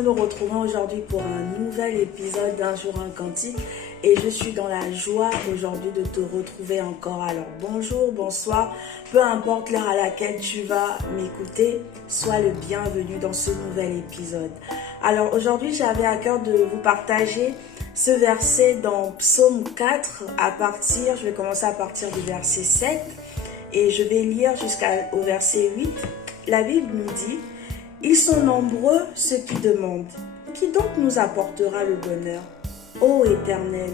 nous nous retrouvons aujourd'hui pour un nouvel épisode d'Un jour un cantique et je suis dans la joie aujourd'hui de te retrouver encore. Alors bonjour, bonsoir, peu importe l'heure à laquelle tu vas m'écouter, sois le bienvenu dans ce nouvel épisode. Alors aujourd'hui j'avais à cœur de vous partager ce verset dans Psaume 4 je vais commencer à partir du verset 7 et je vais lire jusqu'au verset 8. La Bible nous dit: ils sont nombreux ceux qui demandent. Qui donc nous apportera le bonheur? Ô Éternel,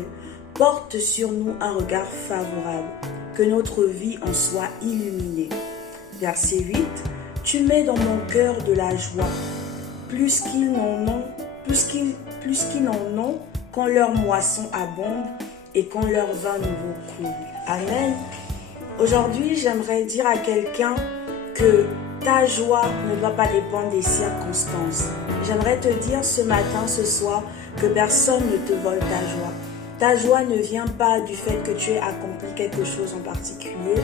porte sur nous un regard favorable, que notre vie en soit illuminée. Verset 8. Tu mets dans mon cœur de la joie, plus qu'ils n'en ont, quand leur moisson abonde et quand leur vin nouveau coule. Amen. Aujourd'hui, j'aimerais dire à quelqu'un que ta joie ne doit pas dépendre des circonstances. J'aimerais te dire ce matin, ce soir, que personne ne te vole ta joie. Ta joie ne vient pas du fait que tu aies accompli quelque chose en particulier.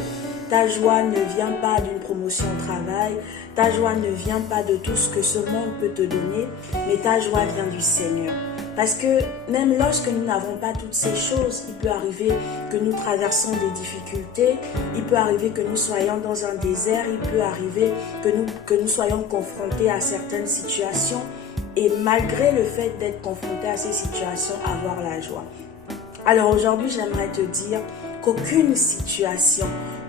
Ta joie ne vient pas d'une promotion au travail. Ta joie ne vient pas de tout ce que ce monde peut te donner, mais ta joie vient du Seigneur. Parce que même lorsque nous n'avons pas toutes ces choses, il peut arriver que nous traversons des difficultés, il peut arriver que nous soyons dans un désert, il peut arriver que nous soyons confrontés à certaines situations et malgré le fait d'être confrontés à ces situations, avoir la joie. Alors aujourd'hui, j'aimerais te dire qu'aucune situation,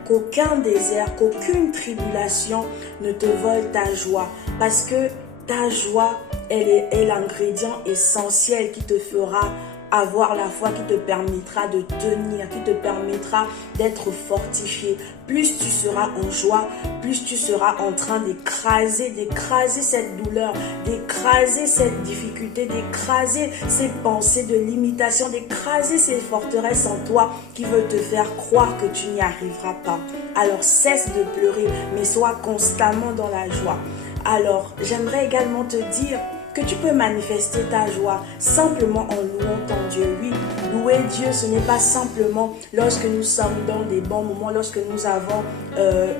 qu'aucun désert, qu'aucune tribulation ne te vole ta joie parce que ta joie, elle est l'ingrédient essentiel qui te fera avoir la foi, qui te permettra de tenir, qui te permettra d'être fortifié. Plus tu seras en joie, plus tu seras en train d'écraser cette douleur, d'écraser cette difficulté, d'écraser ces pensées de limitation, d'écraser ces forteresses en toi qui veulent te faire croire que tu n'y arriveras pas. Alors cesse de pleurer, mais sois constamment dans la joie. Alors, j'aimerais également te dire que tu peux manifester ta joie simplement en louant ton Dieu. Oui, louer Dieu, ce n'est pas simplement lorsque nous sommes dans des bons moments, lorsque nous avons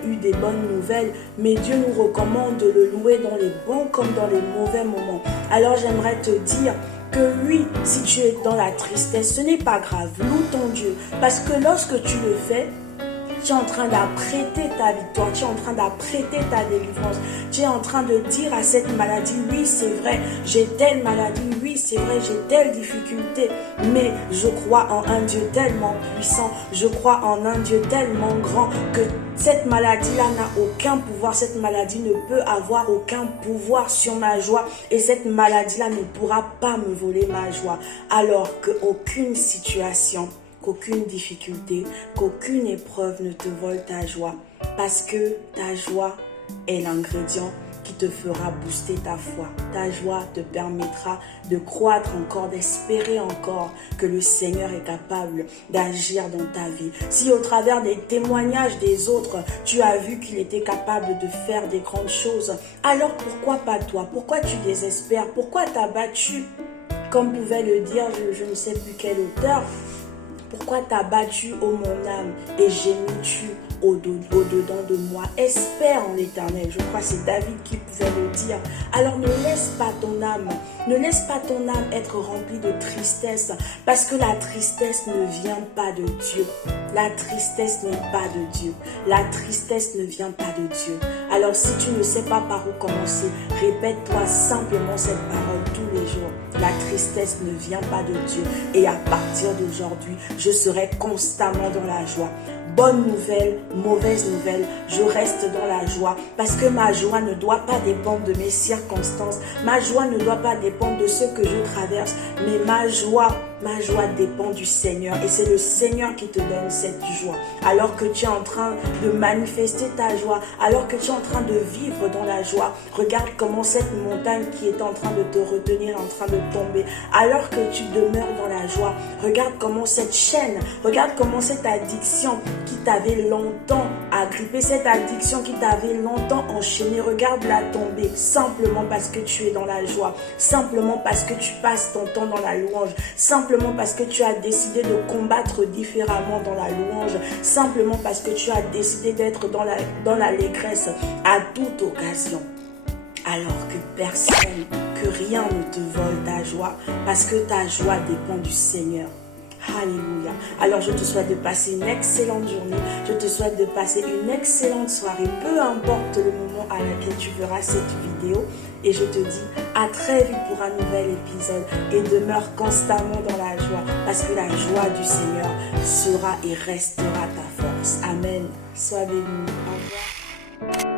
eu des bonnes nouvelles, mais Dieu nous recommande de le louer dans les bons comme dans les mauvais moments. Alors, j'aimerais te dire que oui, si tu es dans la tristesse, ce n'est pas grave, loue ton Dieu. Parce que lorsque tu le fais, tu es en train d'apprêter ta victoire, tu es en train d'apprêter ta délivrance. Tu es en train de dire à cette maladie, oui c'est vrai, j'ai telle maladie, oui c'est vrai, j'ai telle difficulté, mais je crois en un Dieu tellement puissant, je crois en un Dieu tellement grand que cette maladie-là n'a aucun pouvoir, cette maladie ne peut avoir aucun pouvoir sur ma joie et cette maladie-là ne pourra pas me voler ma joie. Alors qu'aucune situation, qu'aucune difficulté, qu'aucune épreuve ne te vole ta joie. Parce que ta joie est l'ingrédient qui te fera booster ta foi. Ta joie te permettra de croître encore, d'espérer encore que le Seigneur est capable d'agir dans ta vie. Si au travers des témoignages des autres, tu as vu qu'il était capable de faire des grandes choses, alors pourquoi pas toi? Pourquoi tu désespères? Pourquoi t'as battu? Comme pouvait le dire, je ne sais plus quel auteur, pourquoi t'as battu, ô mon âme, et gémis-tu au-dedans de moi? Espère en l'Éternel. Je crois que c'est David qui pouvait le dire. Alors ne laisse pas ton âme être remplie de tristesse, parce que la tristesse ne vient pas de Dieu. La tristesse n'est pas de Dieu. La tristesse ne vient pas de Dieu. Alors si tu ne sais pas par où commencer, répète-toi simplement cette parole tous les jours. La tristesse ne vient pas de Dieu. Et à partir d'aujourd'hui, je serai constamment dans la joie. Bonne nouvelle, mauvaise nouvelle, je reste dans la joie parce que ma joie ne doit pas dépendre de mes circonstances. Ma joie ne doit pas dépendre de ce que je traverse, mais ma joie dépend du Seigneur et c'est le Seigneur qui te donne cette joie. Alors que tu es en train de manifester ta joie, alors que tu es en train de vivre dans la joie, regarde comment cette montagne qui est en train de te retenir est en train de tomber. Alors que tu demeures dans la joie, regarde comment cette chaîne, regarde comment cette addiction qui t'avait longtemps agrippé, cette addiction qui t'avait longtemps enchaîné, regarde-la tomber simplement parce que tu es dans la joie, simplement parce que tu passes ton temps dans la louange, simplement parce que tu as décidé de combattre différemment dans la louange, simplement parce que tu as décidé d'être dans l'allégresse à toute occasion. alors que personne, que rien ne te vole ta joie, parce que ta joie dépend du Seigneur. Alléluia. Alors je te souhaite de passer une excellente journée. Je te souhaite de passer une excellente soirée. Peu importe le moment à laquelle tu verras cette vidéo. Et je te dis à très vite pour un nouvel épisode. Et demeure constamment dans la joie. Parce que la joie du Seigneur sera et restera ta force. Amen. Sois béni. Au revoir.